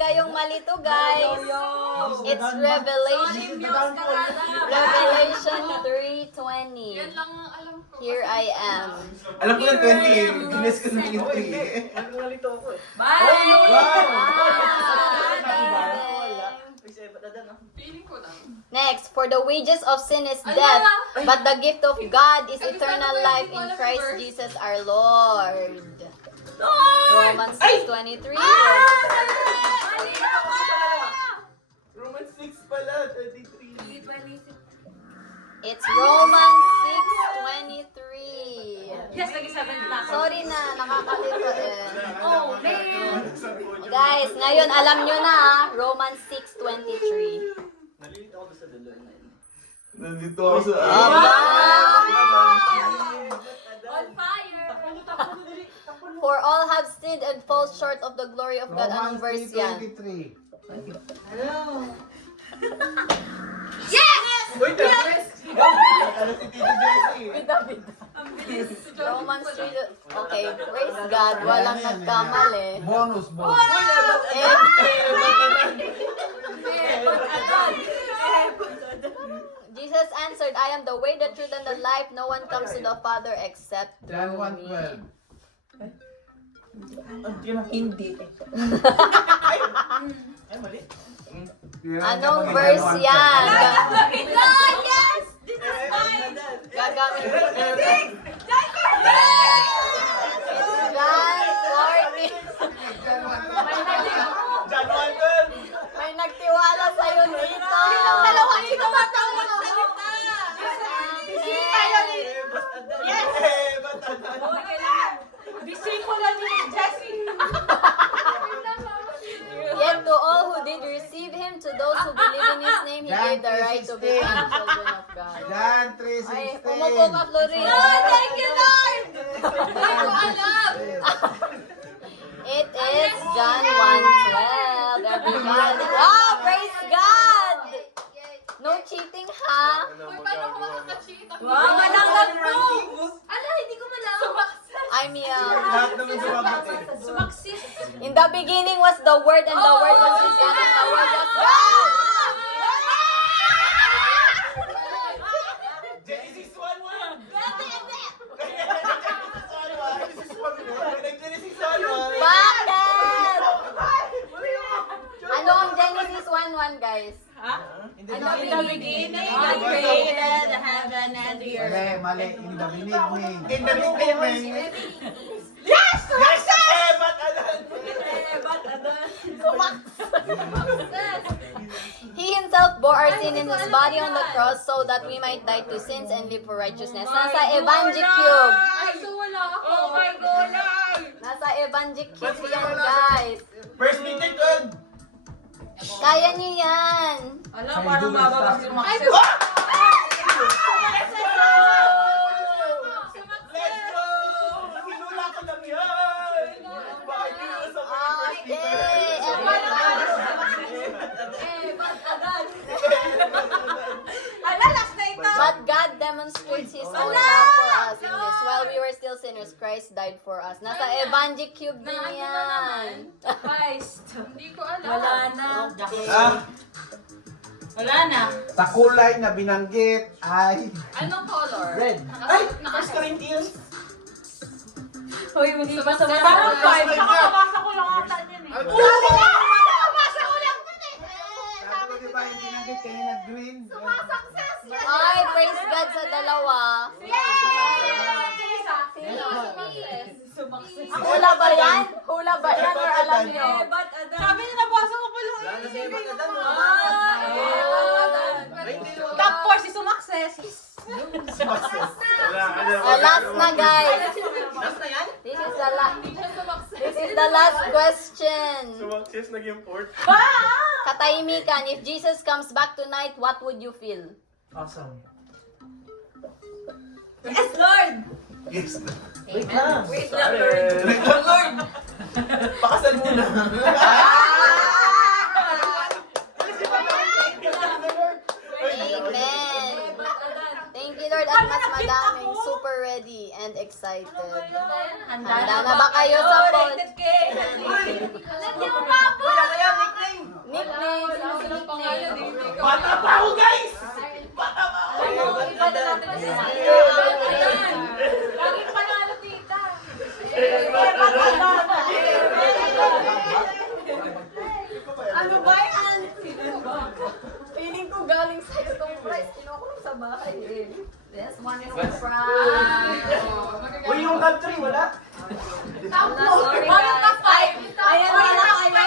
kayong malito, guys. It's Revelation 3:20. Yan lang ang alam ko. Here I am. Alam ko yung 20 eh. Ginis ko ng 20 eh. Nalito ako eh. Feeling ko lang. Next, for the wages of sin is death, but the gift of God is eternal life in Christ Jesus our Lord. Romans 6:23. Romans 6 pala, 23. It's Romans 6:23. Yes, nag-7 na. Sorry na, nakakalito eh. Oh, man. Guys, ngayon alam nyo na Romans 6:23. Nalilito ako sa dulo na yun. Nandito ako sa... On fire! For all have sinned and fall short of the glory of God. Anong verse yan? 23. Wait, ano si Tito Jessie? Romans 3. Okay, praise God. Walang nagkamali. Bonus. Jesus answered, I am the way, the truth, and the life. No one comes to the Father except John through me. 1:12. Hindi. Ay, mali. Anong verse yan? Yes! This is mine! Gagamit. It's John 40. May nagtiwala sa'yo dito. Dalawa ito matawag salita! Disciple ni Jessie! Yet to all who did receive him, to those who believe in his name, he gave the right to become children of God. John Ay, 3:16. umupo ka, Florin. Thank you, Lord! Hindi ko alam! It is John 1:12. Everybody. Wow, praise God! No cheating, ha? Uy, paano ko makaka-cheat? Wow, mananggap po! Ala, hindi ko malaw. Sumakses. I'm Lahat naman sumagot eh. Sumaksis. In the beginning was the Word, and the Word was with God, and the Word was God. Genesis 1:1. Bakit? Ano ang Genesis 1:1, guys? In the beginning, God created the heaven and the earth. Mali. In the beginning. In the beginning. Yes! Yes! But alam. He himself bore our sin in his body on the cross so that we might die to sins and live for righteousness. Nasa Evangicube. Ay, so wala ako. Oh my God! Nasa Evangicube yan, guys. First meeting good. Kaya niyo yan. Alam, parang mababas yung Ay, maksis. Let's go! Sinula ko lang yan! Bakit yun ang sa first Okay, But God demonstrates His own love for us in this. While we were still sinners, Christ died for us. Nasa Evangicube din yan. Christ. Hindi ko alam. Wala na. Ah, Wala na. Sa kulay na binanggit ay Anong color? red. ay! First Corinthians! Hoy, hindi pa sa Sumakses. parang 5. Nakakabasa ko lang ata yan eh. Nabasa ko lang dun eh. Sabi ko, di ba yung binanggit kayo nag-green? Sumakses yan. Ay, praise God sa dalawa. Hula ba yan? Hula ba yan? Or alam niyo? Sabi niya, nabasa ko pa lang. Top 4 si Sumakses. Last na, guys. Last na yan? This is the last question. Sumakses naging fourth. Katahimikan, if Jesus comes back tonight, what would you feel? Awesome. Yes, Lord! Yes. Wait lang, Wait lang, Lord! Pakasal mo na. Amen. Thank you, Lord, at mas madaming super red ready and excited? Handa Handa na ba kayo sa poll? Rated cake. Kaya nickname. Nickname. Bata pa ako, guys! Bata pa ako! Laging panalo, tita. Ano ba yan? Feeling ko galing sa itong prize. Kinuha ko lang sa bahay eh. This one is a prize. Uy, yung top 3, wala? Top 4. Sorry, Parang top guys. 5. Ayan na lang kayo.